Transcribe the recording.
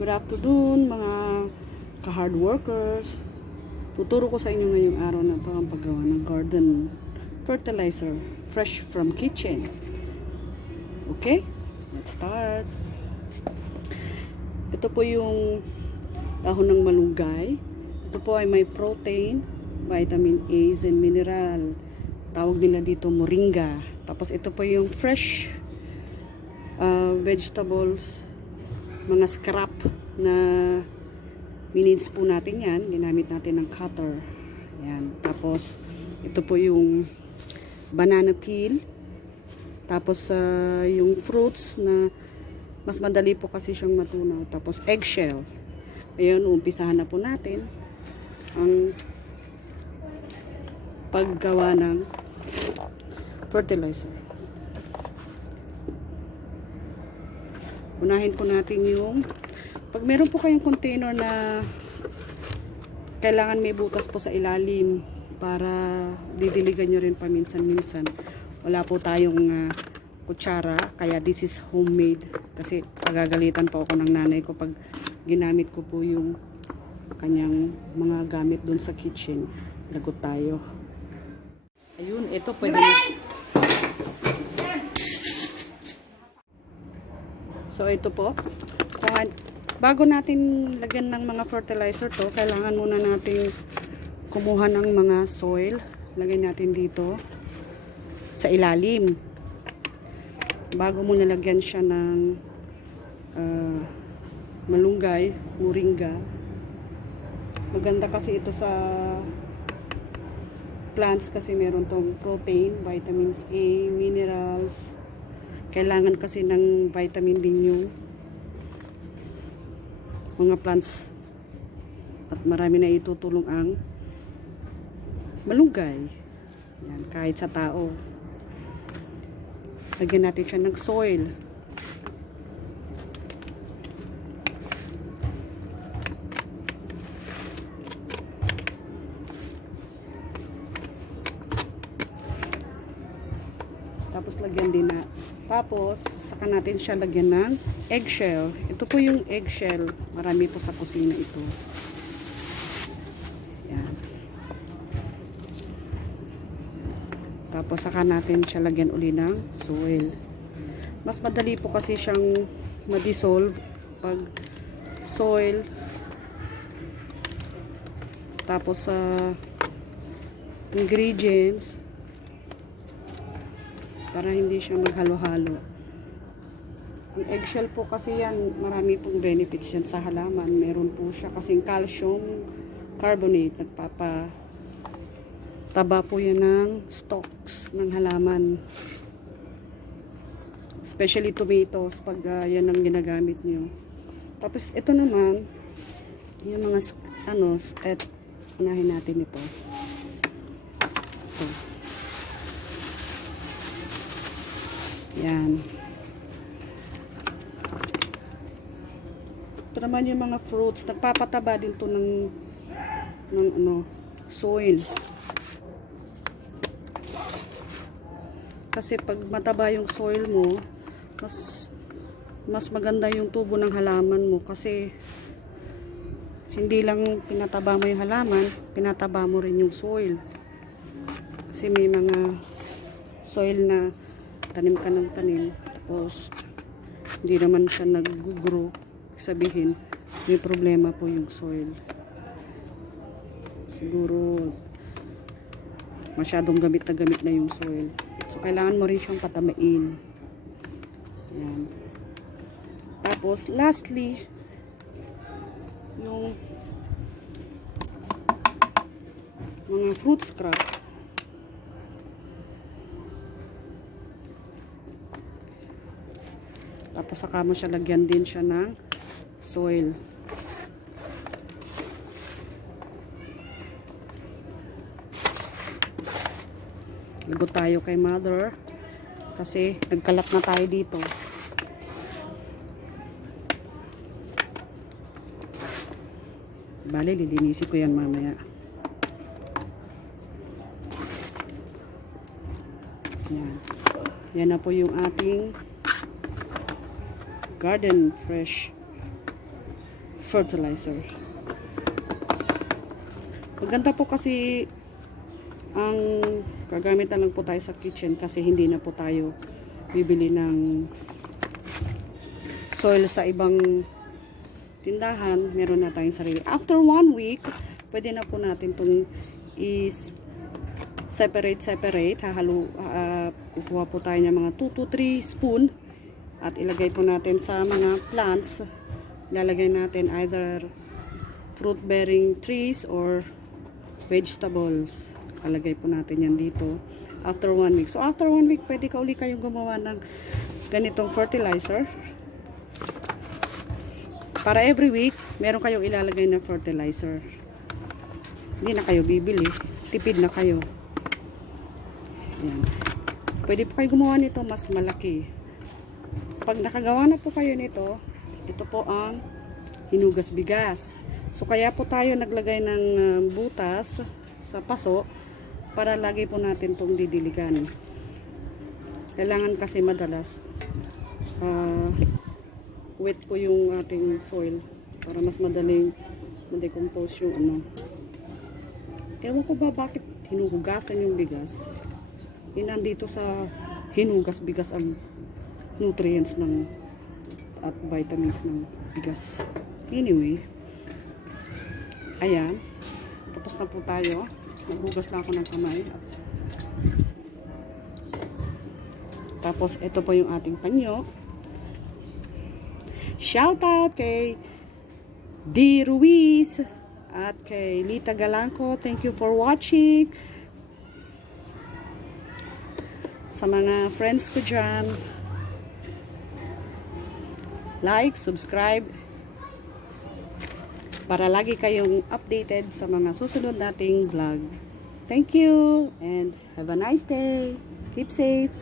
Good afternoon mga ka-hard workers. Tuturo ko sa inyo ngayong araw na to ang paggawa ng garden fertilizer fresh from kitchen. Okay? Let's start. Ito po yung dahon ng malunggay. Ito po ay may protein, vitamin A and mineral. Tawag nila dito moringa. Tapos ito po yung fresh vegetables, mga scrap na minins po natin yan. Ginamit natin ng cutter. Yan. Tapos ito po yung banana peel. Tapos yung fruits na mas madali po kasi siyang matunaw. Tapos eggshell. Ayun, umpisahan na po natin ang paggawa ng fertilizer. Unahin po natin yung pag meron po kayong container na kailangan may butas po sa ilalim para didiligan nyo rin paminsan-minsan. Wala po tayong kutsara, kaya this is homemade. Kasi pagagalitan po ako ng nanay ko pag ginamit ko po yung kanyang mga gamit dun sa kitchen. Lagot tayo. Ayun, ito pwede na. So ito po, bago natin lagyan ng mga fertilizer to, kailangan muna natin kumuha ng mga soil. Lagyan natin dito sa ilalim. Bago muna lagyan siya ng malunggay, moringa. Maganda kasi ito sa plants kasi meron tong protein, vitamins A, minerals. Kailangan kasi ng vitamin din yung mga plants. At marami na itutulong ang malunggay. Yan, kahit sa tao. Lagyan natin siya ng soil. Tapos lagyan din na. Tapos saka natin siya lagyan ng eggshell. Ito po yung eggshell. Marami po sa kusina ito. Yan. Tapos saka natin siya lagyan uli ng soil. Mas madali po kasi siyang ma-dissolve pag soil. Tapos sa ingredients para hindi siya maghalo-halo. Ang eggshell po kasi yan, marami pong benefits yan sa halaman. Meron po siya kasing calcium carbonate. Nagpapataba po yan ng stalks ng halaman. Especially tomatoes pag yan ang ginagamit nyo. Tapos ito naman, yung mga unahin natin ito. Ito. Yan. Ito naman yung mga fruits. Nagpapataba din to ng soil. Kasi pag mataba yung soil mo, mas maganda yung tubo ng halaman mo. Kasi hindi lang pinataba mo yung halaman, pinataba mo rin yung soil. Kasi may mga soil na tanim ka ng tanim, tapos hindi naman siya nag-grow. Sabihin, may problema po yung soil. Siguro masyadong gamit na yung soil. So kailangan mo rin siyang patamain. Yan. Tapos lastly, yung mga fruit scrap. Tapos saka mo siya lagyan din siya ng soil. Ligo tayo kay mother kasi nagkalat na tayo dito. Bale, lilinisin ko yan mamaya. Yan. Yan na po yung ating garden fresh fertilizer. Maganda po kasi ang gagamitan lang po tayo sa kitchen kasi hindi na po tayo bibili ng soil sa ibang tindahan. Meron na tayong sarili. After 1 week, pwede na po natin itong separate. Kukuha po tayo ng mga 2 to 3 spoon at ilagay po natin sa mga plants. Ilalagay natin either fruit bearing trees or vegetables. Alagay po natin yan dito after 1 week. So after 1 week, pwede ka uli kayong gumawa ng ganitong fertilizer. Para every week, meron kayong ilalagay na fertilizer. Hindi na kayo bibili. Tipid na kayo. Ayan. Pwede po kayo gumawa nito mas malaki. Pag nakagawa na po kayo nito, ito po ang hinugas bigas. So kaya po tayo naglagay ng butas sa paso para lagi po natin itong didiligan. Kailangan kasi madalas wet po yung ating soil para mas madaling ma-decompose yung ano. Ewan ko ba bakit hinuhugasan yung bigas. Nandito sa hinugas bigas ang nutrients ng at vitamins ng bigas. Anyway, ayan, tapos na po tayo. Maghugas lang ako ng kamay. Tapos ito po yung ating panyo. Shout out kay D. Ruiz at kay Lita Galanco. Thank you for watching. Sa mga friends ko dyan, like, subscribe para lagi kayong updated sa mga susunod nating vlog. Thank you and have a nice day. Keep safe.